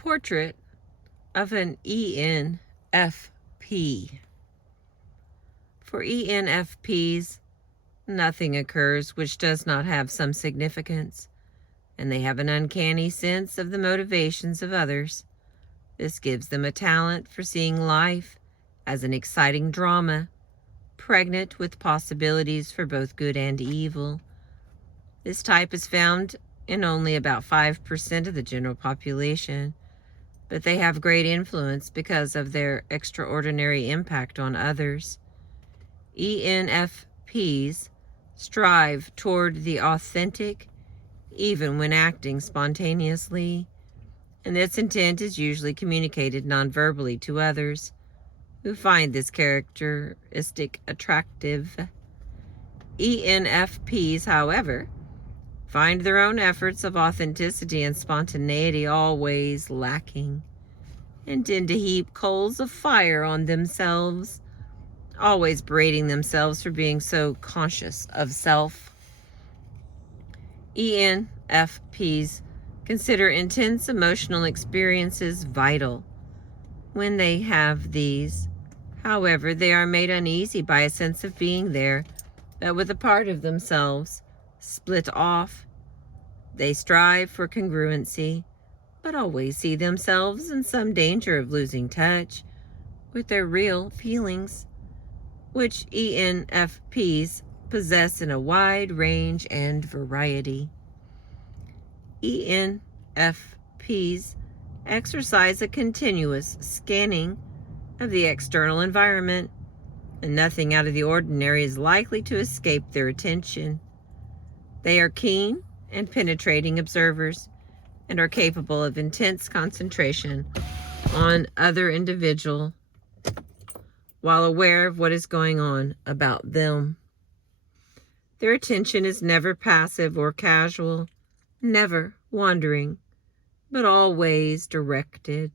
Portrait of an ENFP. For ENFPs, nothing occurs which does not have some significance, and they have an uncanny sense of the motivations of others. This gives them a talent for seeing life as an exciting drama, pregnant with possibilities for both good and evil. This type is found in only about 5% of the general population, but they have great influence because of their extraordinary impact on others. ENFPs strive toward the authentic, even when acting spontaneously, and this intent is usually communicated non-verbally to others, who find this characteristic attractive. ENFPs, however, find their own efforts of authenticity and spontaneity always lacking, and tend to heap coals of fire on themselves, always berating themselves for being so conscious of self. ENFPs consider intense emotional experiences vital. When they have these, however, they are made uneasy by a sense of being there, that with a part of themselves split off. They strive for congruency, but always see themselves in some danger of losing touch with their real feelings, which ENFPs possess in a wide range and variety. ENFPs exercise a continuous scanning of the external environment, and nothing out of the ordinary is likely to escape their attention. They are keen and penetrating observers and are capable of intense concentration on other individuals while aware of what is going on about them. Their attention is never passive or casual, never wandering, but always directed.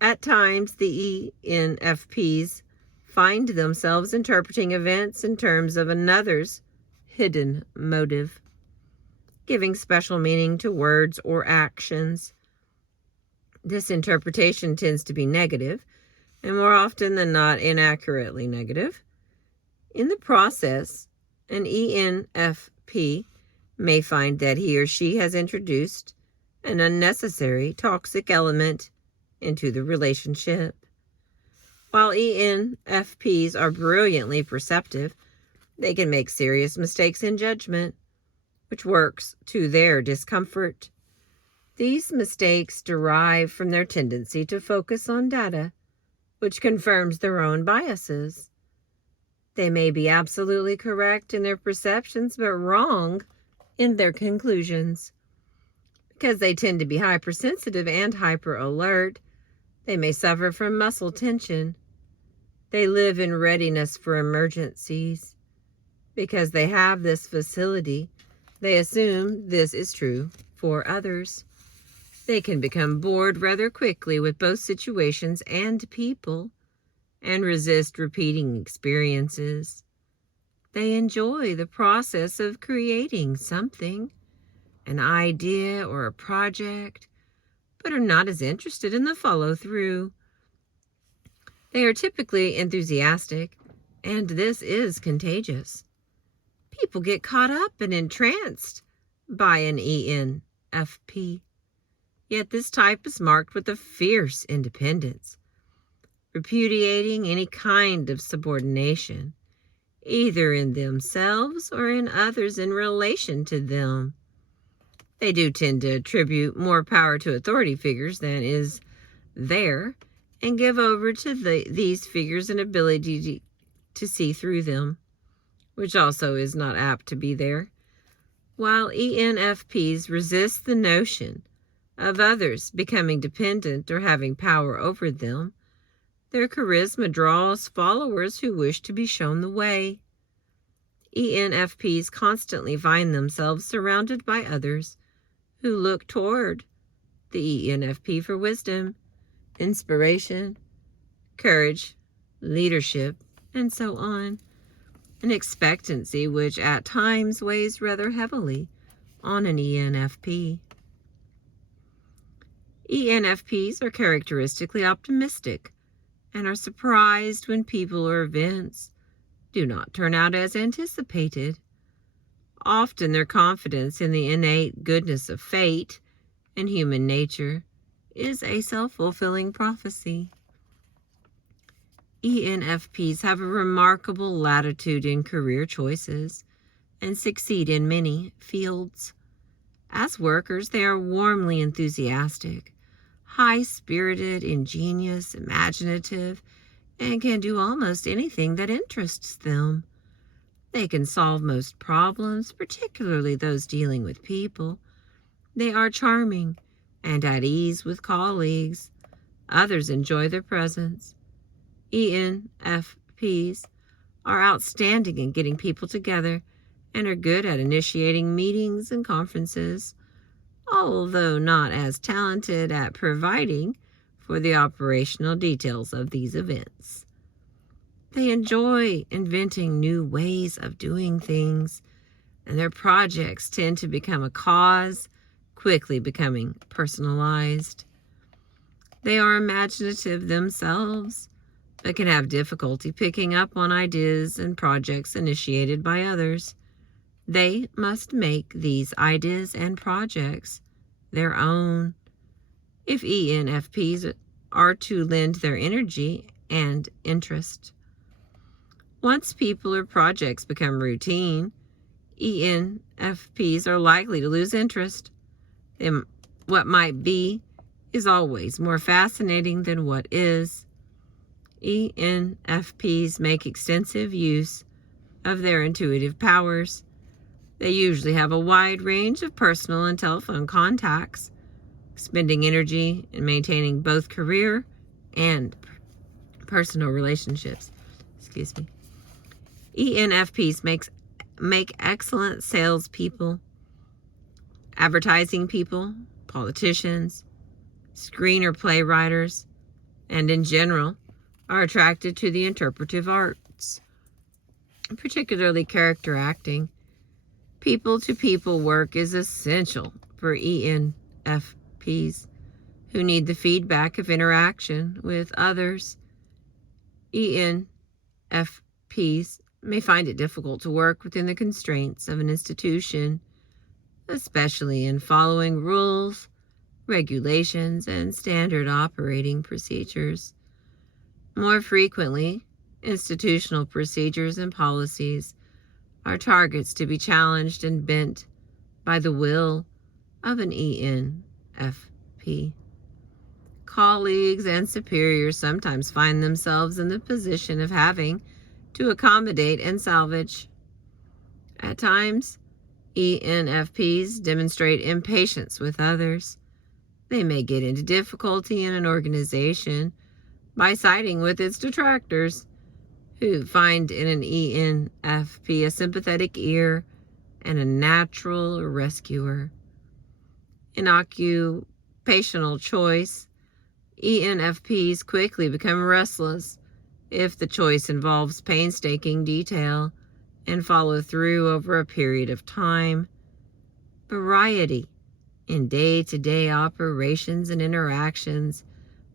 At times, the ENFPs find themselves interpreting events in terms of another's hidden motive, giving special meaning to words or actions. This interpretation tends to be negative, and more often than not, inaccurately negative. In the process, an ENFP may find that he or she has introduced an unnecessary toxic element into the relationship. While ENFPs are brilliantly perceptive, they can make serious mistakes in judgment, which works to their discomfort. These mistakes derive from their tendency to focus on data, which confirms their own biases. They may be absolutely correct in their perceptions, but wrong in their conclusions. Because they tend to be hypersensitive and hyper-alert, they may suffer from muscle tension. They live in readiness for emergencies. Because they have this facility, they assume this is true for others. They can become bored rather quickly with both situations and people, and resist repeating experiences. They enjoy the process of creating something, an idea or a project, but are not as interested in the follow-through. They are typically enthusiastic, and this is contagious. People get caught up and entranced by an ENFP. Yet this type is marked with a fierce independence, repudiating any kind of subordination, either in themselves or in others in relation to them. They do tend to attribute more power to authority figures than is there, and give over to these figures an ability to see through them, which also is not apt to be there. While ENFPs resist the notion of others becoming dependent or having power over them, their charisma draws followers who wish to be shown the way. ENFPs constantly find themselves surrounded by others who look toward the ENFP for wisdom, inspiration, courage, leadership, and so on. An expectancy which at times weighs rather heavily on an ENFP. ENFPs are characteristically optimistic and are surprised when people or events do not turn out as anticipated. Often their confidence in the innate goodness of fate and human nature is a self-fulfilling prophecy. ENFPs have a remarkable latitude in career choices and succeed in many fields. As workers, they are warmly enthusiastic, high-spirited, ingenious, imaginative, and can do almost anything that interests them. They can solve most problems, particularly those dealing with people. They are charming and at ease with colleagues. Others enjoy their presence. ENFPs are outstanding in getting people together and are good at initiating meetings and conferences, although not as talented at providing for the operational details of these events. They enjoy inventing new ways of doing things, and their projects tend to become a cause, quickly becoming personalized. They are imaginative themselves, but can have difficulty picking up on ideas and projects initiated by others. They must make these ideas and projects their own. If ENFPs are to lend their energy and interest. Once people or projects become routine, ENFPs are likely to lose interest. What might be is always more fascinating than what is. ENFPs make extensive use of their intuitive powers. They usually have a wide range of personal and telephone contacts, spending energy in maintaining both career and personal relationships. ENFPs make excellent salespeople, advertising people, politicians, screen or play writers, and in general are attracted to the interpretive arts, particularly character acting. People-to-people work is essential for ENFPs who need the feedback of interaction with others. ENFPs may find it difficult to work within the constraints of an institution, especially in following rules, regulations, and standard operating procedures. More frequently, institutional procedures and policies are targets to be challenged and bent by the will of an ENFP. Colleagues and superiors sometimes find themselves in the position of having to accommodate and salvage. At times, ENFPs demonstrate impatience with others. They may get into difficulty in an organization by siding with its detractors, who find in an ENFP a sympathetic ear and a natural rescuer. In occupational choice, ENFPs quickly become restless if the choice involves painstaking detail and follow through over a period of time. Variety in day-to-day operations and interactions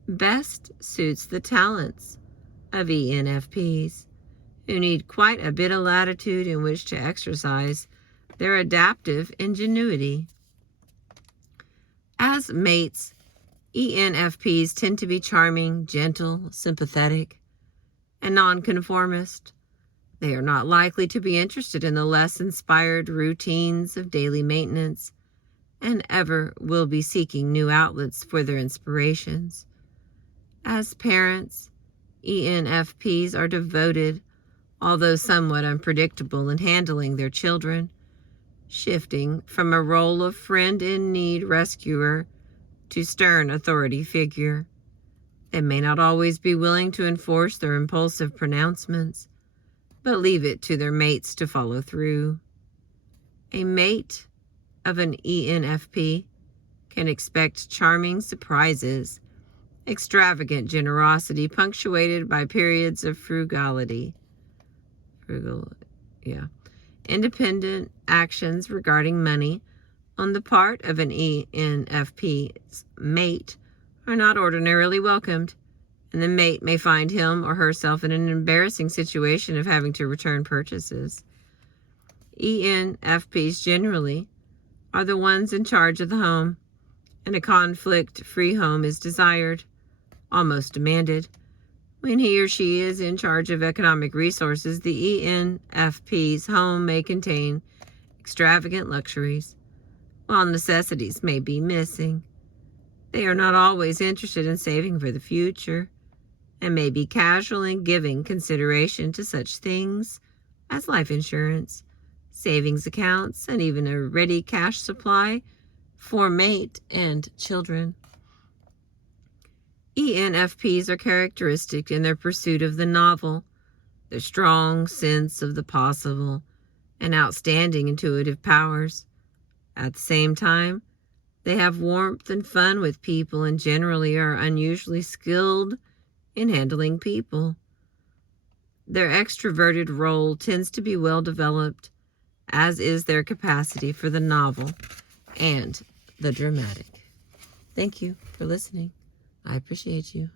best suits the talents of ENFPs, who need quite a bit of latitude in which to exercise their adaptive ingenuity. As mates, ENFPs tend to be charming, gentle, sympathetic, and nonconformist. They are not likely to be interested in the less inspired routines of daily maintenance, and ever will be seeking new outlets for their inspirations. As parents, ENFPs are devoted, although somewhat unpredictable in handling their children, shifting from a role of friend-in-need rescuer to stern authority figure. They may not always be willing to enforce their impulsive pronouncements, but leave it to their mates to follow through. A mate of an ENFP can expect charming surprises, extravagant generosity punctuated by periods of frugality. Independent actions regarding money on the part of an ENFP's mate are not ordinarily welcomed, and the mate may find him or herself in an embarrassing situation of having to return purchases. ENFPs generally are the ones in charge of the home, and a conflict-free home is desired, almost demanded. When he or she is in charge of economic resources, the ENFP's home may contain extravagant luxuries, while necessities may be missing. They are not always interested in saving for the future, and may be casual in giving consideration to such things as life insurance, savings accounts, and even a ready cash supply for mate and children. ENFPs are characteristic in their pursuit of the novel, their strong sense of the possible, and outstanding intuitive powers. At the same time, they have warmth and fun with people and generally are unusually skilled in handling people. Their extroverted role tends to be well developed, as is their capacity for the novel and the dramatic. Thank you for listening. I appreciate you.